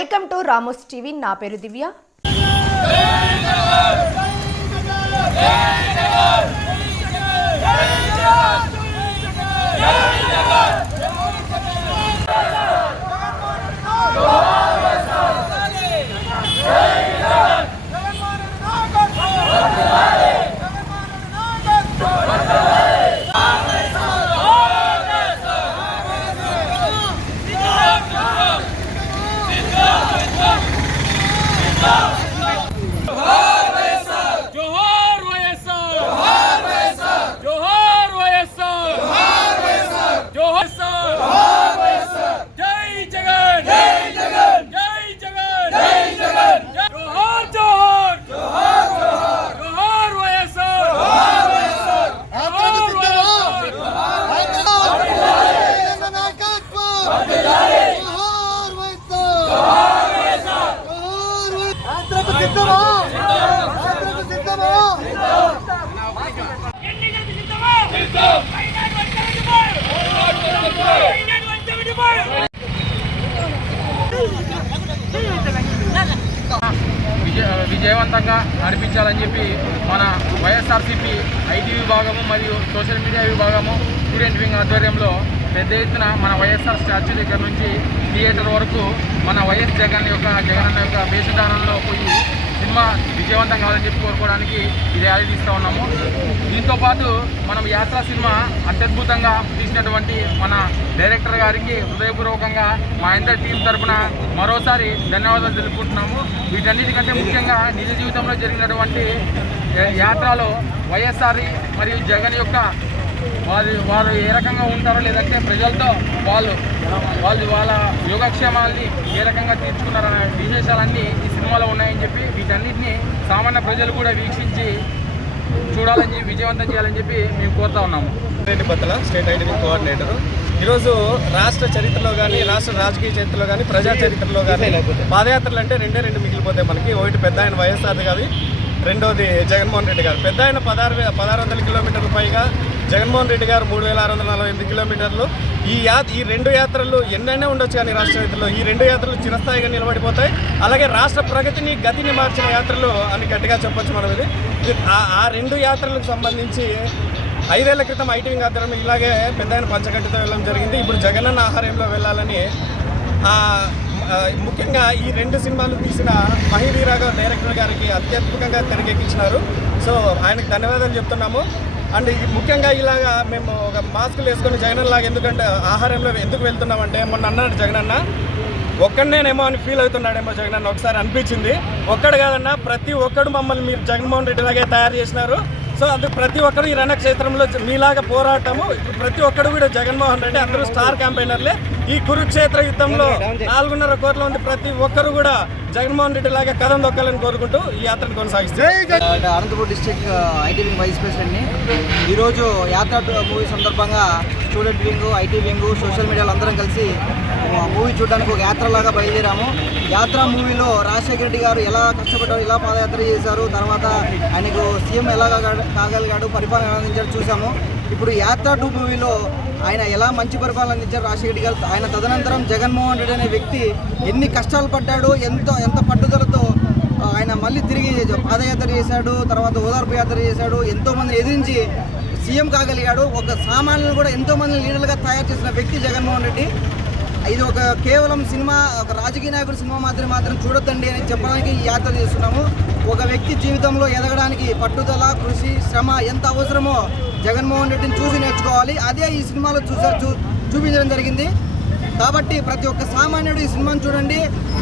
Welcome to Ramos TV నా పేరు దివ్య Go! విజయవంతంగా నడిపించాలని చెప్పి మన వైఎస్ఆర్సీపీ ఐటీ విభాగము మరియు సోషల్ మీడియా విభాగము స్టూడెంట్ వింగ్ ఆధ్వర్యంలో పెద్ద ఎత్తున మన వైఎస్ఆర్ స్టాచ్యూ దగ్గర నుంచి థియేటర్ వరకు మన వైఎస్ జగన్ యొక్క జగన్ యొక్క వేషధారణలో పోయి సినిమా విజయవంతం కావాలని చెప్పి కోరుకోవడానికి ఇది ర్యాలీ తీస్తూ ఉన్నాము దీంతోపాటు మనం యాత్ర సినిమా అత్యద్భుతంగా తీసినటువంటి మన డైరెక్టర్ గారికి హృదయపూర్వకంగా మా ఇంటర్ టీం తరఫున మరోసారి ధన్యవాదాలు తెలుపుకుంటున్నాము వీటన్నిటికంటే ముఖ్యంగా నిజ జీవితంలో జరిగినటువంటి యాత్రలో వైఎస్ఆర్ మరియు జగన్ యొక్క వారి వారు ఏ రకంగా ఉంటారో లేదంటే ప్రజలతో వాళ్ళు వాళ్ళు వాళ్ళ యోగక్షేమాల్ని ఏ రకంగా తీర్చుకున్నారన్న విశేషాలన్నీ ఈ సినిమాలో ఉన్నాయని చెప్పి వీటన్నిటిని సామాన్య ప్రజలు కూడా వీక్షించి చూడాలని చెప్పి విజయవంతం చేయాలని చెప్పి మేము కోరుతా ఉన్నాము బత్తల స్టేట్ ఐడెంటిటీ కోఆర్డినేటర్ ఈరోజు రాష్ట్ర చరిత్రలో కానీ రాష్ట్ర రాజకీయ చరిత్రలో కానీ ప్రజా చరిత్రలో కానీ పాదయాత్రలు అంటే రెండే రెండు మిగిలిపోతాయి మనకి ఒకటి పెద్ద ఆయన వైఎస్ఆర్ది కాదు రెండోది జగన్మోహన్ రెడ్డి గారు పెద్ద ఆయన పదహారు పదహారు వందల కిలోమీటర్ల పైగా జగన్మోహన్ రెడ్డి గారు మూడు వేల ఆరు వందల నలభై ఎనిమిది కిలోమీటర్లు ఈ యా ఈ రెండు యాత్రలు ఎన్నైనా ఉండొచ్చు కానీ రాష్ట్ర ఈ రెండు యాత్రలు చిరస్థాయిగా నిలబడిపోతాయి అలాగే రాష్ట్ర ప్రగతిని గతిని మార్చిన యాత్రలు అని గట్టిగా చెప్పొచ్చు మనం ఇది ఆ రెండు యాత్రలకు సంబంధించి ఐదేళ్ల క్రితం ఐటీ వింగ్ ఆధ్వర్యం ఇలాగే పెద్ద ఆయన పంచగట్టితో వెళ్ళడం జరిగింది ఇప్పుడు జగనన్న ఆహార్యంలో వెళ్ళాలని ముఖ్యంగా ఈ రెండు సినిమాలు తీసిన మహిళీరా డైరెక్టర్ గారికి అత్యద్భుతంగా తెరకెక్కించినారు సో ఆయనకు ధన్యవాదాలు చెప్తున్నాము అండ్ ముఖ్యంగా ఇలాగా మేము ఒక మాస్కులు వేసుకొని జగన్ లాగా ఎందుకంటే ఆహారంలో ఎందుకు వెళ్తున్నామంటే మొన్న అన్నాడు జగన్ అన్న ఒక్కడనేనేమో అని ఫీల్ అవుతున్నాడేమో జగన్ అన్న ఒకసారి అనిపించింది ఒక్కడు కాదన్న ప్రతి ఒక్కడు మమ్మల్ని మీరు జగన్మోహన్ రెడ్డి లాగే తయారు చేసినారు సో అందుకు ప్రతి ఒక్కరు ఈ క్షేత్రంలో మీలాగా పోరాటము ప్రతి ఒక్కడు కూడా జగన్మోహన్ రెడ్డి అందరూ స్టార్ క్యాంపెయినర్లే ఈ కురుక్షేత్ర యుద్ధంలో నాలుగున్నర కోట్ల మంది ప్రతి ఒక్కరు కూడా జగన్మోహన్ రెడ్డి లాగా కథం దొక్కాలని కోరుకుంటూ ఈ యాత్రను కొనసాగిస్తారు అనంతపురం డిస్టిక్ ఐటీ వైస్ ప్రెసిడెంట్ని ఈరోజు యాత్ర మూవీ సందర్భంగా student wing IT wing social మీడియాలో అందరం కలిసి మూవీ చూడడానికి ఒక యాత్రలాగా బయలుదేరాము యాత్ర మూవీలో రాజశేఖర రెడ్డి గారు ఎలా కష్టపడ్డారు ఎలా పాదయాత్ర చేశారు తర్వాత ఆయనకు సీఎం ఎలా కాగలిగాడు పరిపాలన అందించాడు చూసాము ఇప్పుడు యాత్ర టూ మూవీలో ఆయన ఎలా మంచి పరిపాలన అందించారు రాజశేఖర రెడ్డి గారు ఆయన తదనంతరం జగన్మోహన్ రెడ్డి అనే వ్యక్తి ఎన్ని కష్టాలు పడ్డాడు ఎంతో ఎంత పట్టుదలతో ఆయన మళ్ళీ తిరిగి పాదయాత్ర చేశాడు తర్వాత ఓదార్పు యాత్ర చేశాడు ఎంతోమంది ఎదిరించి సీఎం కాగలిగాడు ఒక సామాన్యులను కూడా ఎంతోమంది లీడర్గా తయారు చేసిన వ్యక్తి జగన్మోహన్ రెడ్డి ఇది ఒక కేవలం సినిమా ఒక రాజకీయ నాయకుడు సినిమా మాత్రం మాత్రం చూడొద్దండి అని చెప్పడానికి ఈ యాత్ర చేస్తున్నాము ఒక వ్యక్తి జీవితంలో ఎదగడానికి పట్టుదల కృషి శ్రమ ఎంత అవసరమో జగన్మోహన్ రెడ్డిని చూసి నేర్చుకోవాలి అదే ఈ సినిమాలో చూసా చూపించడం జరిగింది కాబట్టి ప్రతి ఒక్క సామాన్యుడు ఈ సినిమాను చూడండి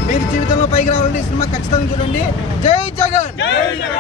మీరు జీవితంలో పైకి రావాలంటే ఈ సినిమా ఖచ్చితంగా చూడండి జై జగన్